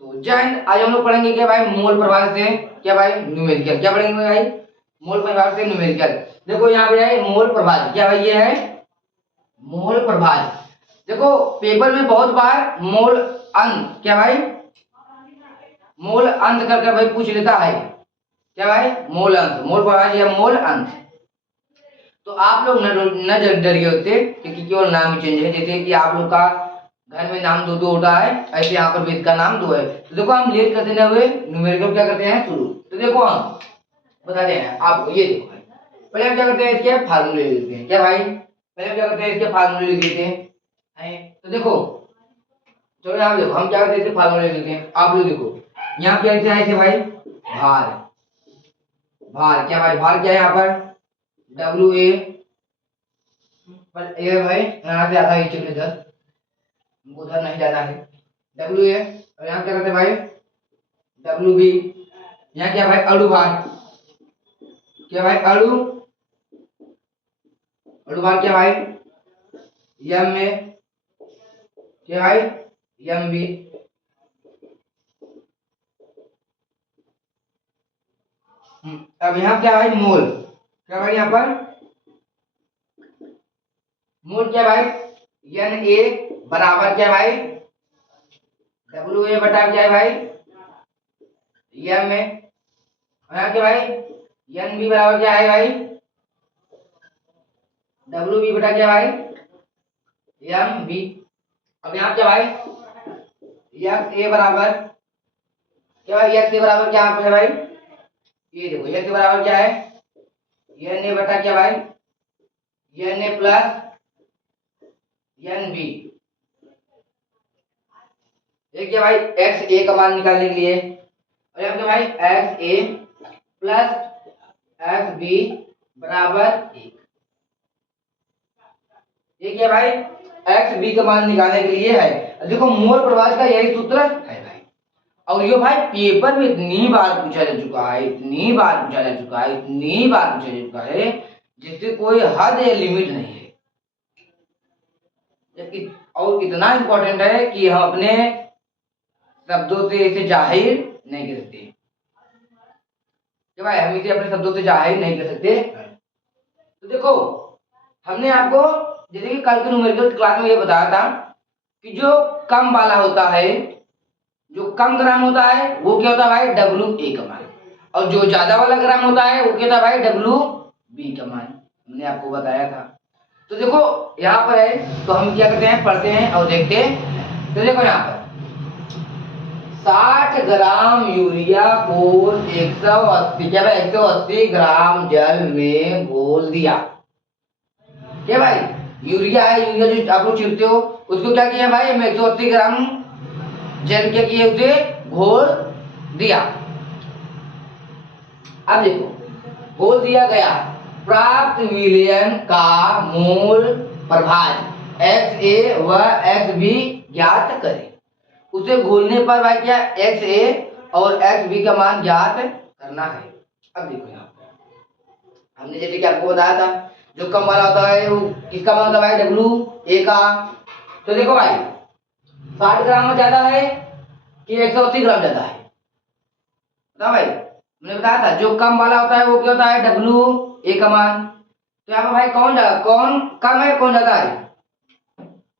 तो जय हिंद। आज हम लोग पढ़ेंगे क्या भाई, मोल प्रभाव से क्या भाई न्यूमेरिकल। क्या पढ़ेंगे भाई, मोल प्रभाव से न्यूमेरिकल। देखो यहाँ पे है मोल प्रभाव, क्या भाई ये है मोल प्रभाव। देखो पेपर में बहुत बार मोल अंक, क्या भाई मोल अंक कर भाई पूछ लेता है, क्या भाई मोल अंक, मोल प्रभाव या मोल अंक। तो आप लोग न डरिए होते क्योंकि केवल नाम ही चेंज है। जैसे कि आप लोग का घर में नाम दो होता है, ऐसे यहाँ पर वेद का नाम दो है। तो देखो हम लेट करते हुए न्यूमेरिकल क्या करते हैं शुरू। तो देखो हम बताते हैं आपको, ये देखो भाई पहले हम क्या करते हैं इसके फार्मूले लिख लेते हैं। क्या भाई पहले हम क्या करते हैं इसके फार्मूले लिख लेते हैं। तो देखो चलो यहाँ देखो हम क्या करते हैं इसके फार्मूले लिख लेते हैं। आप लोग देखो यहाँ क्या लिखते हैं भाई भार, भार क्या भाई, भार क्या है यहाँ पर डब्ल्यू ए, पर ए भाई यहाँ से आता है चलो इधर, उधर नहीं जाना है। डब्ल्यू ए और यहाँ क्या करते हैं भाई डब्ल्यू बी। यहाँ क्या भाई अड़ु भार, क्या भाई अड़ु, अड़ु भार क्या भाई यम में, क्या भाई यम बी। अब यहाँ क्या भाई मोल, क्या भाई यहाँ पर मोल क्या भाई एन ए बराबर क्या भाई डब्ल्यू ए बटा क्या है भाई एम में। यहाँ क्या भाई एन बी बराबर क्या है भाई डब्ल्यू बी बटा क्या भाई एम बी। अब यहाँ क्या भाई एक्स ए बराबर क्या भाई, एक्स ए बराबर क्या है भाई, ये देखो एक्स ए बराबर क्या है एन ए बटा क्या भाई n a plus n b. एक क्या भाई एक्स ए का मान निकालने के लिए, और यहाँ क्या भाई एक्स ए प्लस एक्स बी बराबर 1। ये क्या भाई एक्स बी का मान निकालने के लिए है। देखो मोल प्रभाव का यही सूत्र है भाई, और ये भाई पेपर में इतनी बार पूछा जा चुका है, इतनी बार पूछा जा चुका है, इतनी बार पूछा जा चुका है जिससे कोई हद या लिमिट नहीं है। और इतना इंपॉर्टेंट है कि हम अपने शब्दों से इसे जाहिर नहीं कर सकते, कि भाई हम इसे अपने शब्दों से जाहिर नहीं कर सकते। तो देखो हमने आपको जैसे कि कल के न्यूमेरिकल क्लास में ये बताया था कि जो कम वाला होता है, जो कम ग्राम होता है वो क्या होता है भाई डब्ल्यू ए का मान, और जो ज्यादा वाला ग्राम होता है वो क्या होता है भाई डब्ल्यू बी का मान, हमने आपको बताया था। तो देखो यहाँ पर है तो हम क्या करते हैं पढ़ते हैं और देखते हैं। तो देखो यहाँ पर 60 ग्राम यूरिया को 180 क्या भाई 180 ग्राम जल में घोल दिया। क्या भाई यूरिया है, यूरिया जो आप लोग छिड़कते हो उसको क्या किया भाई 180 ग्राम जल क्या किया उसे घोल दिया। अब देखो घोल दिया गया, प्राप्त विलयन का मोल प्रभाव एक्स ए व एक्स बी ज्ञात करें। उसे घोलने पर भाई क्या एक्स ए और एक्स बी का मान ज्ञात करना है। अब देखो यहाँ पर हमने जैसे कि आपको बताया था जो कम वाला होता है वो किसका मान होता है भाई डब्ल्यू ए का। तो देखो भाई 60 ग्राम में ज्यादा है कि 180 ग्राम ज्यादा है, बताओ भाई। मैंने बताया था जो कम वाला होता है वो क्या होता है डब्ल्यू ए का मान। तो यहाँ पर भाई कौन कम है कौन ज्यादा है,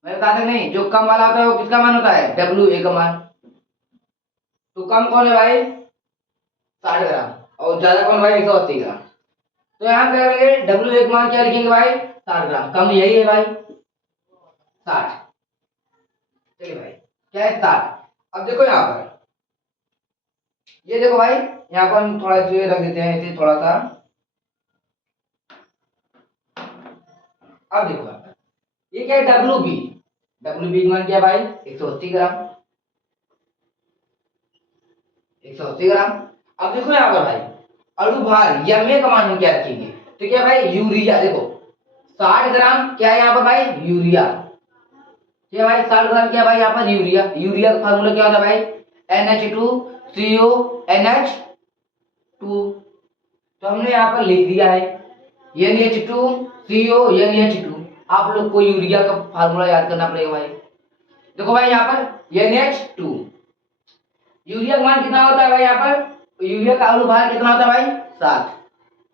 मैं बता नहीं जो कम वाला होता है वो किसका मान होता है डब्ल्यू ए का मान। तो कम कौन है भाई 60 ग्राम और ज्यादा कौन भाई 180 ग्राम। तो यहाँ क्या करेंगे डब्ल्यू ए का मान क्या लिखेंगे भाई 60 ग्राम, कम यही है भाई 60। चलिए भाई क्या है 60। अब देखो यहाँ पर ये देखो भाई यहाँ पर हम थोड़ा सा रख देते हैं इसे थोड़ा सा। अब देखो यहाँ पर ये क्या है डब्ल्यू बी, डब्ल्यू बी का मान क्या भाई 180 ग्राम, 180 ग्राम। अब देखो यहाँ पर भाई अणु भार यम का मान हम क्या रखेंगे, तो क्या भाई यूरिया। देखो 60 ग्राम क्या है यहाँ पर भाई यूरिया, क्या भाई 60 ग्राम क्या भाई यहाँ पर यूरिया। यूरिया का फार्मूला क्या होता है भाई NH2CO NH2। तो हमने यहाँ पर लिख दिया है NH2CO NH2। आप लोग को यूरिया का फार्मूला याद करना पड़ेगा भाई। देखो भाई यहाँ पर NH2 यूरिया का मान कितना होता है भाई यहाँ पर, यूरिया का अणु भार कितना होता है भाई 7।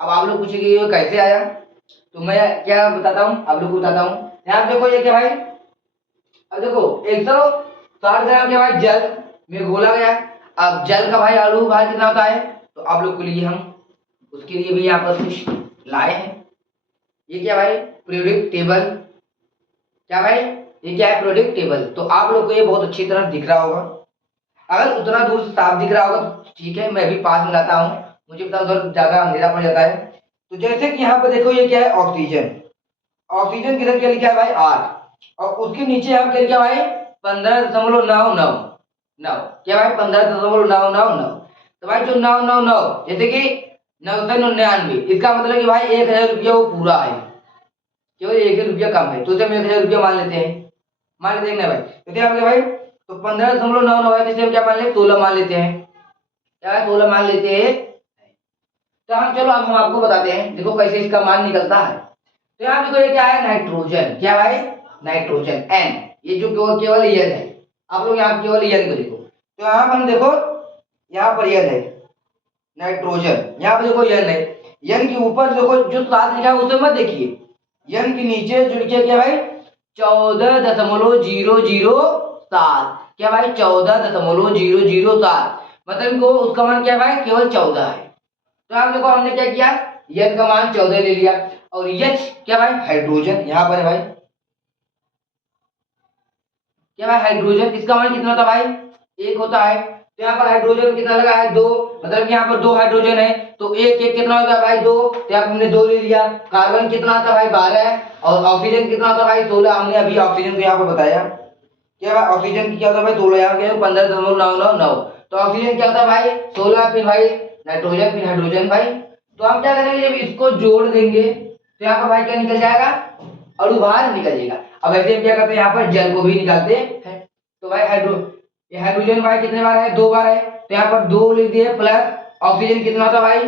अब आप लोग पूछेंगे ये कैसे आया, तो मैं क्या बताता हूँ आप लोग को बताता हूँ। यहाँ पे देखो ये क्या भाई, अब देखो 160 ग्राम के भाई जल में घोला गया। अब जल का भाई अणु भार कितना होता है, तो आप लोग के लिए हम उसके लिए भी यहाँ पर कुछ लाए हैं। ये क्या भाई पीरियोडिक टेबल, क्या भाई ये क्या है पीरियोडिक टेबल। तो आप लोग को ये बहुत अच्छी तरह दिख रहा होगा, अगर उतना दूर से साफ दिख रहा होगा तो ठीक है, मैं भी पास में लाता हूँ, मुझे पता उधर ज्यादा अंधेरा पड़ जाता है। तो जैसे कि यहाँ पर देखो ये क्या है ऑक्सीजन, ऑक्सीजन किधर क्या लिखा है भाई 8, और उसके नीचे हम क्या लिखा भाई 15.999, क्या भाई 15.999। तो भाई जो 999 जैसे कि 999, इसका मतलब कि भाई 1000 रुपया वो पूरा है, केवल 1 रुपया कम है, तो उसे हम 1000 रुपया मान लेते हैं, मान लेते हैं ना भाई। तो क्या भाई तो 15.99 है, जैसे हम क्या मान लेते 16 मान लेते हैं, क्या है 16 मान लेते हैं। तो हम चलो अब हम आपको बताते हैं देखो कैसे इसका मान निकलता है। तो यहाँ देखो ये क्या है नाइट्रोजन, क्या भाई नाइट्रोजन एन, ये जो केवल एन है, आप लोग यहाँ केवल एन को देखो। तो यहाँ पर हम देखो यहाँ पर एन है नाइट्रोजन, यहाँ पर देखो एन है, एन के ऊपर देखो जो 7 लिखा है उसे मत देखिए, एन के नीचे जो लिखा क्या भाई 14.007, क्या भाई 14.007, मतलब को उसका मान क्या भाई केवल 14 है। तो आप देखो हमने क्या किया, एन का मान 14 ले लिया, और एच क्या भाई हाइड्रोजन यहाँ पर है भाई, क्या भाई हाइड्रोजन, इसका मान कितना था भाई 1 होता है। तो यहाँ पर हाइड्रोजन कितना लगा है 2, मतलब यहाँ पर 2 हाइड्रोजन है, तो एक एक कितना होगा भाई 2, तो यहाँ हमने 2 ले लिया। कार्बन कितना था भाई 12, और ऑक्सीजन कितना था भाई 16, हमने अभी ऑक्सीजन को यहाँ पर बताया, क्या भाई ऑक्सीजन की क्या होता है भाई 16, यहाँ क्या 15.999, तो ऑक्सीजन क्या होता है भाई 16, फिर भाई नाइट्रोजन, फिर हाइड्रोजन भाई। तो हम क्या करेंगे जब इसको जोड़ देंगे तो यहाँ पर भाई क्या निकल जाएगा अणु भार निकल जाएगा। अब ऐसे हम क्या करते हैं यहाँ पर जल को भी निकालते हैं। तो भाई हाइड्रोजन भाई कितने बार है 2 बार है, तो यहाँ पर 2 लिख दिए, प्लस ऑक्सीजन कितना होता है भाई,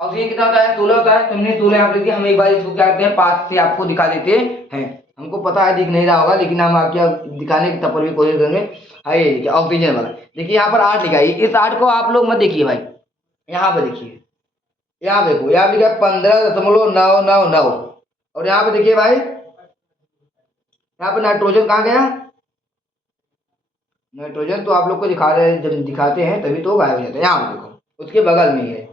ऑक्सीजन कितना होता है 16 होता है, तो हमने 16 यहाँ पे लिख दिया। हम एक बार इसको क्या करते हैं पास से आपको दिखा देते हैं, हमको पता है दिख नहीं रहा होगा लेकिन हम आपके दिखाने की तब पर भी कोशिश करेंगे। है ये ऑक्सीजन वाला, देखिए यहाँ पर 8 लिखा है, इस 8 को आप लोग मत देखिए भाई, यहाँ पर देखिए, यहाँ देखो यहाँ लिखा है 15.999, और यहाँ पे देखिए भाई यहाँ पे नाइट्रोजन कहाँ गया, नाइट्रोजन तो आप लोग को दिखा रहे हैं, जब दिखाते हैं तभी तो गायब हो जाता है। यहाँ पे देखो उसके बगल में ही है,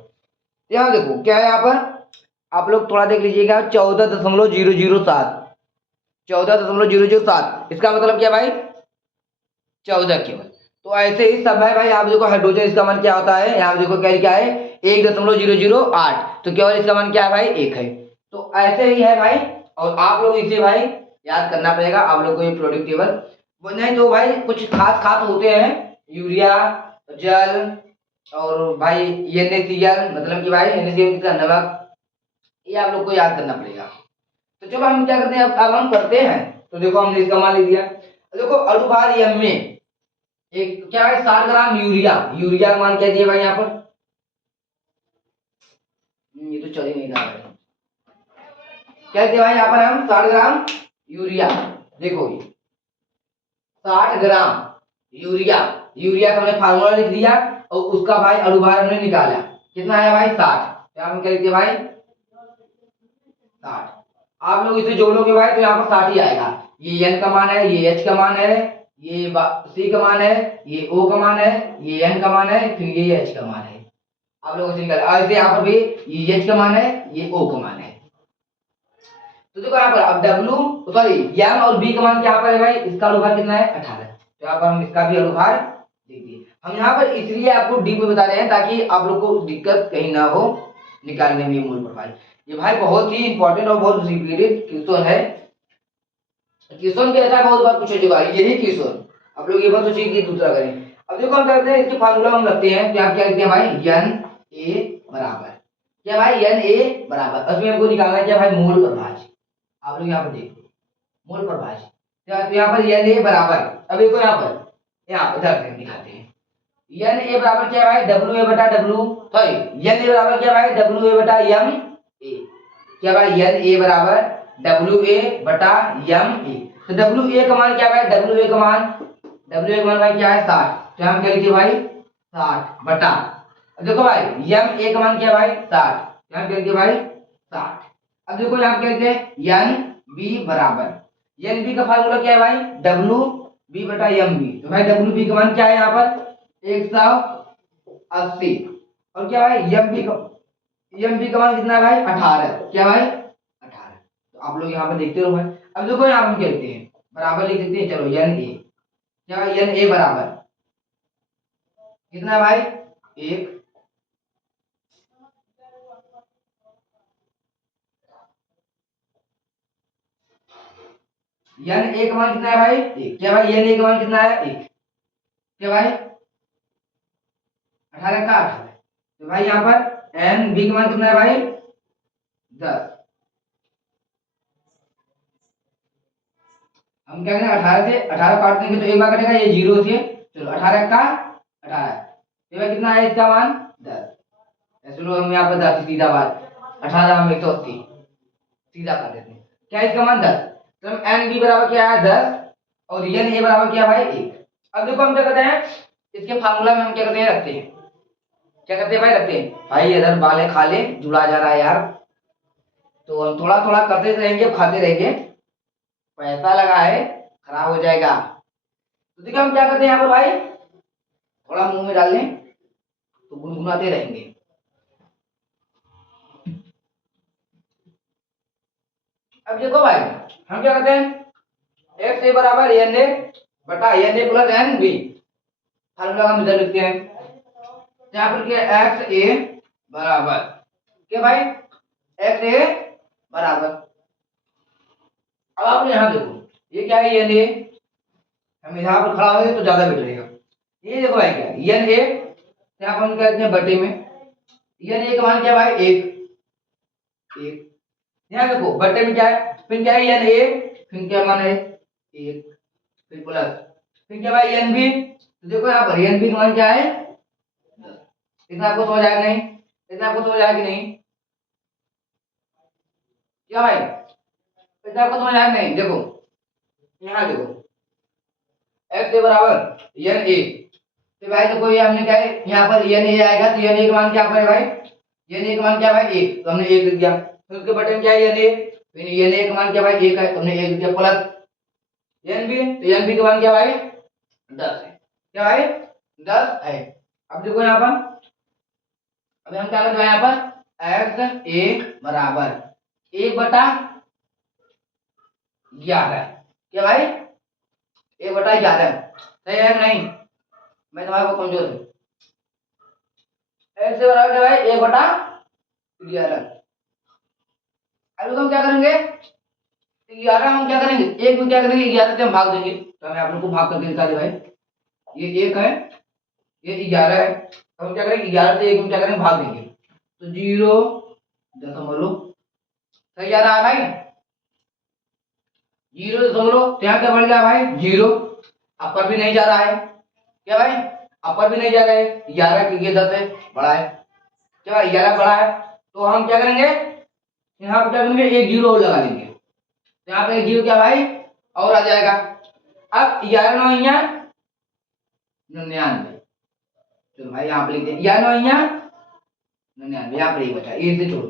यहाँ देखो क्या है यहाँ पर, आप लोग थोड़ा देख लीजिएगा 14.007, 14.007, इसका मतलब क्या भाई 14 केवल। तो ऐसे ही सब है भाई, आप देखो हाइड्रोजन इसका मान क्या होता है, यहाँ देखो क्या है 1.008, तो केवल इसका मान क्या है भाई 1 है। तो ऐसे ही है भाई, और आप लोग इसे भाई याद करना पड़ेगा आप लोग को ये प्रोडक्ट टेबल, नहीं तो भाई कुछ खास खास होते हैं, यूरिया जल और भाई NaCl, मतलब कि भाई NaCl कितना नमक, ये आप लोग को याद करना पड़ेगा। तो चलो हम क्या करते हैं अब हम करते हैं। तो देखो हमने इसका मान ले दिया, देखो अणु भार m में एक क्या है 60 ग्राम यूरिया, यूरिया का मान क्या दिया भाई यहाँ पर, ये तो चल ही नहीं रहा है, क्या दिया भाई यहाँ पर हम 60 ग्राम यूरिया, देखो ये 60 ग्राम यूरिया, यूरिया का हमने फार्मूला लिख दिया, और उसका भाई अणु भार हमने निकाला कितना आया भाई 60, क्या हम क्या लिखते भाई 60। आप लोग इसे जोड़ोगे भाई तो यहाँ पर 60 ही आएगा, ये N का मान है, ये H का मान है, ये C का मान है, ये O का मान है, ये N का मान है, फिर ये H का मान है, आप लोग इसे निकाल, ऐसे यहाँ पर भी ये H का मान है, ये O का मान है। तो देखो यहाँ पर अब W सॉरी M और B का मान क्या पर है भाई, इसका अनुभार कितना है 18, तो यहाँ पर हम इसका भी अनुभार देख दिए। हम यहाँ पर इसलिए आपको डीप में बता रहे हैं ताकि आप लोग को दिक्कत कहीं ना हो निकालने में मूल प्रभाव। ये भाई बहुत ही इंपॉर्टेंट और बहुत रिपीटेड क्वेश्चन है, क्वेश्चन भी ऐसा बहुत बार पूछा जाएगा, यही क्वेश्चन आप लोग ये बात सोचिए कि दूसरा करें। अब देखो हम करते हैं इसके फार्मूला हम रखते हैं, क्या क्या लिखते हैं भाई Na बराबर, क्या भाई Na बराबर, उसमें हमको निकालना है क्या भाई मूल प्रभाज, आप लोग यहाँ पर देखो मूल प्रभाज, तो यहाँ पर Na बराबर, अब देखो यहाँ पर इधर दिखाते हैं Na बराबर क्या भाई WA बटा W, सॉरी Na बराबर क्या भाई WA बटा MA, क्या भाई Na बराबर WA बटा MA, तो WA का मान क्या भाई WA का मान भाई क्या है 60, तो हम क्या लिखिए भाई 60 बटा, अब देखो भाई एम ए का मान क्या है भाई 60, यहाँ कर दिया भाई 60। अब देखो यहाँ कहते हैं एन बी बराबर, एन बी का फार्मूला क्या है भाई डब्ल्यू बी बटा एम बी। तो भाई डब्ल्यू बी का मान क्या है यहाँ पर 180, और क्या भाई एम बी का मान कितना है भाई 18, क्या भाई 18। तो आप लोग यहाँ पर देखते रहो भाई। अब देखो यहाँ हम कहते हैं बराबर लिख देते हैं, चलो एन ए, क्या एन ए बराबर कितना है भाई 1, एन ए का मान कितना है भाई 1, क्या भाई एन ए का मान कितना है 1, क्या भाई 18 का 18। तो भाई यहाँ पर एन बी का मान कितना है भाई 10, हम क्या करेंगे 18 से 18 काट देंगे तो एक बार कटेगा ये 0 से, चलो 18 का 18, तो भाई कितना है इसका मान 10। ऐसे लो हम यहाँ पर 10 सीधा बात 18 हम 180 सीधा कर देते हैं, क्या इसका मान 10। तो हम एन बी बराबर क्या है 10 और एन ए बराबर क्या भाई 1। अब देखो हम क्या करते हैं इसके फार्मूला में हम क्या करते हैं रखते हैं, क्या करते हैं भाई रखते हैं, भाई इधर बाले खा ले जुड़ा जा रहा है यार, तो हम थोड़ा थोड़ा करते रहेंगे खाते रहेंगे, पैसा लगा है खराब हो जाएगा। तो देखिए हम क्या करते हैं यहाँ पर भाई थोड़ा मुंह में डाल लें तो गुनगुनाते रहेंगे। अब देखो भाई हम क्या करते हैं एक्स ए बराबर एन ए बटा n a plus n b, formula हम इधर लिखते हैं, यहाँ पर क्या एक्स ए बराबर क्या भाई एक्स ए बराबर, अब आप यहाँ देखो ये क्या है एन ए, हम यहाँ पर खड़ा होंगे तो ज्यादा बेटर रहेगा। ये देखो भाई क्या एन ए, यहाँ पर हम कहते हैं बटे में एन ए का मान क्या भाई 1, यहाँ देखो बटे में क्या है, फिर क्या है एन ए, फिर क्या मान है 1, फिर प्लस, फिर क्या भाई एन बी, तो देखो यहाँ पर एन बी का मान क्या है 10। इतना आपको समझ आया कि नहीं, इतना आपको समझ आया कि नहीं, क्या भाई इतना आपको समझ आया कि नहीं। देखो यहाँ देखो एक्स ए बराबर एन ए, तो भाई देखो ये हमने क्या है यहाँ पर एन ए आएगा तो एन ए का मान क्या है भाई एन ए का मान क्या है भाई 1, तो हमने 1 लिख दिया, फिर उसके बटन में क्या है एन ए, फिर एन ए का मान क्या भाई 1 है तो हमने 1 लिख दिया, प्लस एन बी, तो एन बी का मान क्या भाई 10 है, क्या भाई 10 है। अब देखो यहाँ पर अभी हम क्या करते हैं यहाँ पर एक्स ए बराबर 1 बटा 11, क्या भाई 1 बटा 11 सही है नहीं, मैं तुम्हारे को कमजोर हूँ, एक्स ए बराबर क्या भाई 1 बटा 11। अब हम क्या करेंगे 11 हम क्या करेंगे एक में क्या करेंगे 11 से हम भाग देंगे, तो हमें आप लोग को भाग करके दिखा दे भाई, ये 1 है ये 11 है, तो हम क्या करेंगे 11 से 1 में क्या करेंगे भाग देंगे, तो 0.0 सही जा रहा है भाई 0.0, तो यहाँ क्या बढ़ गया भाई 0, अपर भी नहीं जा रहा है, क्या भाई अपर भी नहीं जा रहा है 11 क्योंकि 10 है बड़ा है, क्या भाई 11 बड़ा है, तो हम क्या करेंगे यहाँ पे क्या करेंगे एक 0 और लगा देंगे, तो यहाँ पे एक 0 क्या भाई और आ जाएगा। अब 11 9 99, चलो भाई यहाँ पे लिखते हैं 11 9 99, यहाँ पे बचा ये से छोड़।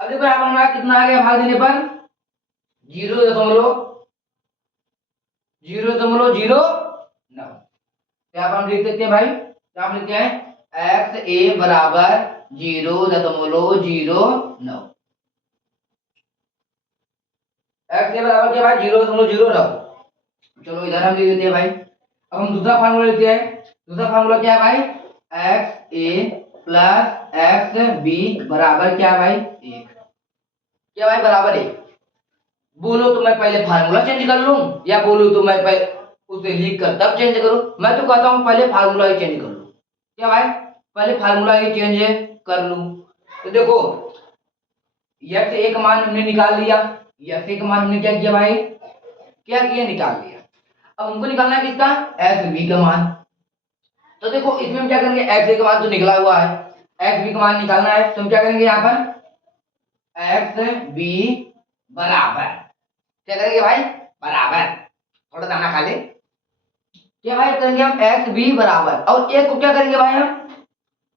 अब देखो यहाँ पर हमारा कितना आ गया भाग देने पर 0.009, यहाँ पर हम लिख देते हैं भाई, यहाँ हम लिखते हैं एक्स ए बराबर 0.09, एक्स ए बराबर क्या भाई 0.09, चलो इधर हम लिख देते हैं भाई। अब हम दूसरा फार्मूला लेते हैं, दूसरा फार्मूला क्या है भाई एक्स ए प्लस एक्स बी बराबर क्या है भाई 1, क्या भाई बराबर 1। बोलो तो मैं पहले फार्मूला चेंज कर लूं या बोलो तो मैं पहले उसे लिख कर तब चेंज करूं, मैं तो कहता हूं पहले फार्मूला ही चेंज कर लूं, क्या भाई पहले फार्मूला ही चेंज कर लूं। तो देखो एक्स ए का मान हमने निकाल लिया, एक्स ए का मान हमने क्या किया भाई क्या किया निकाल लिया, अब हमको निकालना है किसका एक्स बी का मान। तो देखो इसमें हम क्या करेंगे एक्स ए का मान तो निकला हुआ है, एक्स बी का मान निकालना है, तो हम क्या करेंगे यहाँ पर एक्स बी बराबर क्या करेंगे भाई बराबर, थोड़ा दाना खा ले क्या भाई करेंगे हम एक्स बी बराबर, और एक को क्या करेंगे भाई हम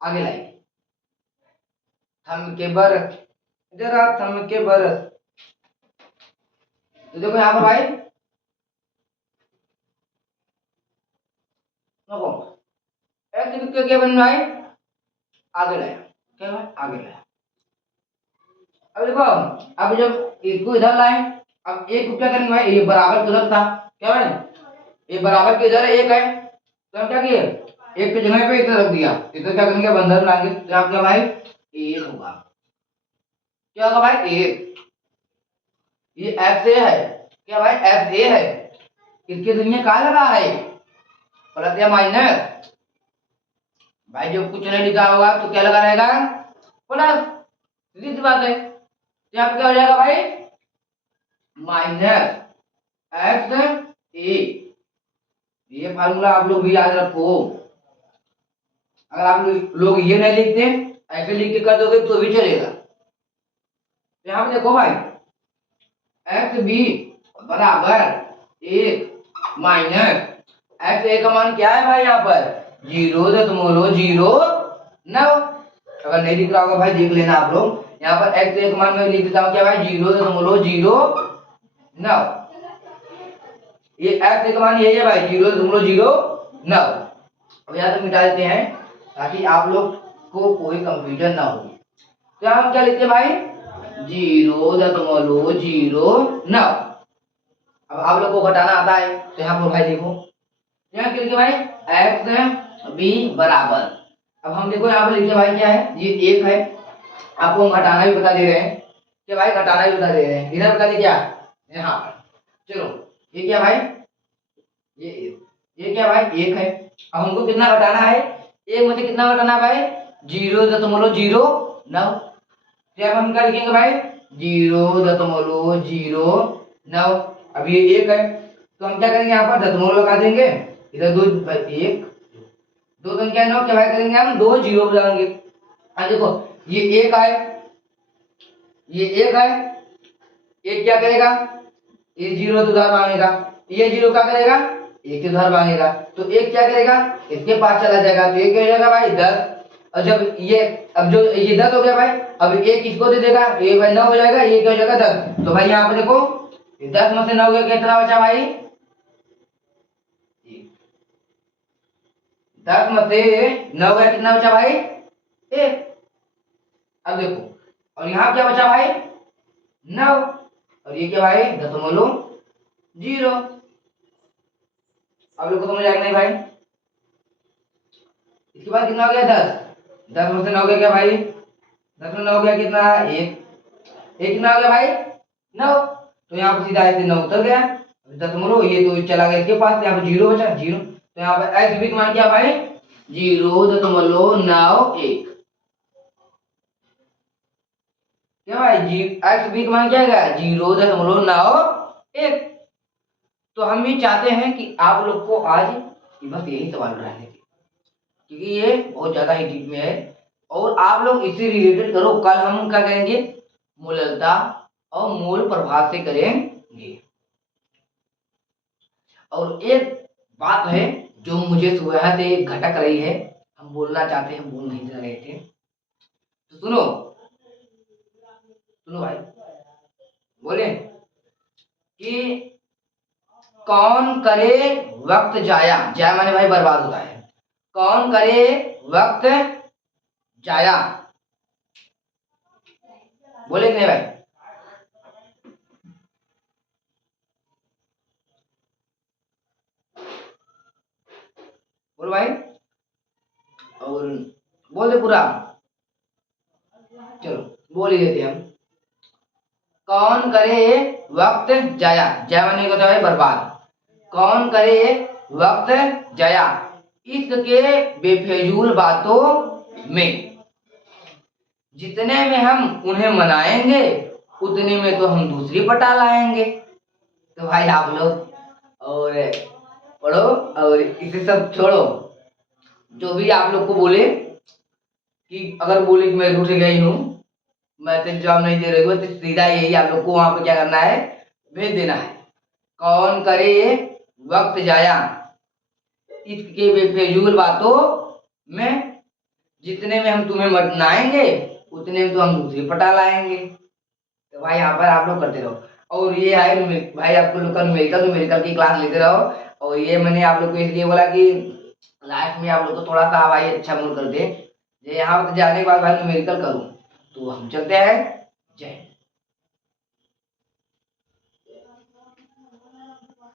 आगे लाएंगे, थम के बरस, जरा थम के बरस। तो देखो यहाँ पर भाई देखो एक्स बी क्या बन भाई आगे लाया, क्या भाई आगे लाया। अब देखो अब जब इसको इधर लाए, अब एक को क्या करेंगे भाई, ये बराबर किधर था, क्या भाई ये बराबर के इधर एक है, तो हम क्या किए एक की जगह पे इधर रख दिया, इधर क्या करेंगे बंधन लाएंगे, तो यहाँ क्या भाई एक होगा, क्या होगा भाई एक। ये एक्स ए है, क्या भाई एक्स ए है, इसके जरिए क्या लगा है प्लस या माइनस, भाई जब कुछ नहीं लिखा होगा तो क्या लगा रहेगा प्लस, सीधी सी बात है। तो यहाँ पे क्या हो जाएगा भाई माइनस एक्स ए, ये फार्मूला आप लोग भी याद रखो। अगर आप लोग ये नहीं लिखते ऐसे लिख के कर दोगे तो भी चलेगा। तो यहाँ पे देखो भाई एक्स बी बराबर एक माइनस एक्स ए का मान क्या है भाई यहाँ पर 0.09। अगर नहीं दिख रहा होगा भाई देख लेना आप लोग, यहाँ पर एक्स ए का मान मैं लिख देता हूँ क्या भाई 0.09। ये एक्स ए का मान यही है भाई 0.09। अब यहाँ से मिटा देते हैं ताकि आप लोग को कोई कंफ्यूजन ना हो। तो हम क्या लिखते हैं भाई 0.09। अब आप लोग को घटाना आता है तो यहाँ पर भाई देखो यहाँ क्या लिखे भाई एक्स बी बराबर, अब हम देखो यहाँ पर लिखे भाई क्या है ये एक है, आपको हम घटाना भी बता दे रहे हैं कि भाई घटाना भी बता दे रहे हैं, इधर बता दे क्या यहाँ पर। चलो ये क्या भाई ये क्या भाई एक है, अब हमको कितना घटाना है एक में से कितना घटाना है भाई 0.09। तो अब हम क्या लिखेंगे भाई 0.09। अब ये एक है तो हम क्या करेंगे यहाँ पर दशमलव लगा देंगे, इधर दो एक दो संख्या नौ क्या भाई करेंगे हम दो जीरो लगाएंगे। अब देखो ये एक है ये एक है, एक क्या करेगा ये जीरो तो उधर मांगेगा, ये जीरो क्या करेगा एक के उधर मांगेगा, तो एक क्या करेगा इसके पास चला जाएगा, तो एक क्या हो जाएगा भाई 10। और जब ये अब जो ये 10 हो गया भाई, अब एक किसको दे देगा तो ये भाई 9 हो जाएगा, ये क्या हो जाएगा 10। तो भाई यहाँ पे देखो 10 में से 9 गया कितना बचा भाई 10 में से 9 गया कितना बचा भाई एक। अब देखो और यहाँ क्या बचा भाई 9, और ये क्या भाई दशमलव 0। अब लोग को समझ आएगा नहीं भाई। इसके बाद कितना हो गया 10, 10 में से 9 गया क्या भाई 10 में 9 गया कितना एक, एक कितना हो गया भाई 9। तो यहाँ पर सीधा ऐसे 9 उतर गया, दशमलव ये तो चला गया इसके पास, यहाँ पे 0 बचा 0। तो यहाँ पर एक्स बी का मान क्या भाई 0.91। क्या भाई जी एक्स बी का मान क्या है 0.91। तो हम ये चाहते हैं कि आप लोग को आज बस यही सवाल उठाने के, क्योंकि ये बहुत ज्यादा ही डीप में है और आप लोग इससे रिलेटेड करो। कल हम क्या करेंगे मूललता और मूल प्रभाव से करेंगे। और एक बात है जो मुझे सुबह से खटक रही है, हम बोलना चाहते हैं बोल नहीं रहे थे, तो सुनो सुनो भाई बोले कि कौन करे वक्त जाया, जाया माने भाई बर्बाद होता है, कौन करे वक्त जाया, बोले कि नहीं भाई बोलो भाई और बोल दे पूरा, चलो बोल ही देते हम। कौन करे वक्त जाया, जाया माने होता है बर्बाद, कौन करे वक्त जाया इश्क के बेफिजूल बातों में, जितने में हम उन्हें मनाएंगे उतने में तो हम दूसरी पटा लाएंगे। तो भाई आप लोग और पढ़ो और इसे सब छोड़ो, जो भी आप लोग को बोले कि अगर बोले कि मैं रूठ गई हूँ मैं तो जवाब नहीं दे रही हूँ, तो सीधा यही आप लोग को वहां पे क्या करना है भेज देना है। कौन करे वक्त जाया इसके बेफिजूल बातों में, जितने में हम तुम्हें मनाएंगे उतने में तो हम दूसरी पटा लाएंगे। तो भाई यहाँ पर आप लोग करते रहो। और ये है भाई आपको लोग का न्यूमेरिकल की क्लास लेते रहो। और ये मैंने आप लोग को इसलिए बोला कि लास्ट में आप लोग को थोड़ा सा भाई अच्छा मूड कर दे। यहाँ पर जाने के बाद भाई न्यूमेरिकल करूँ, तो हम चलते हैं। जय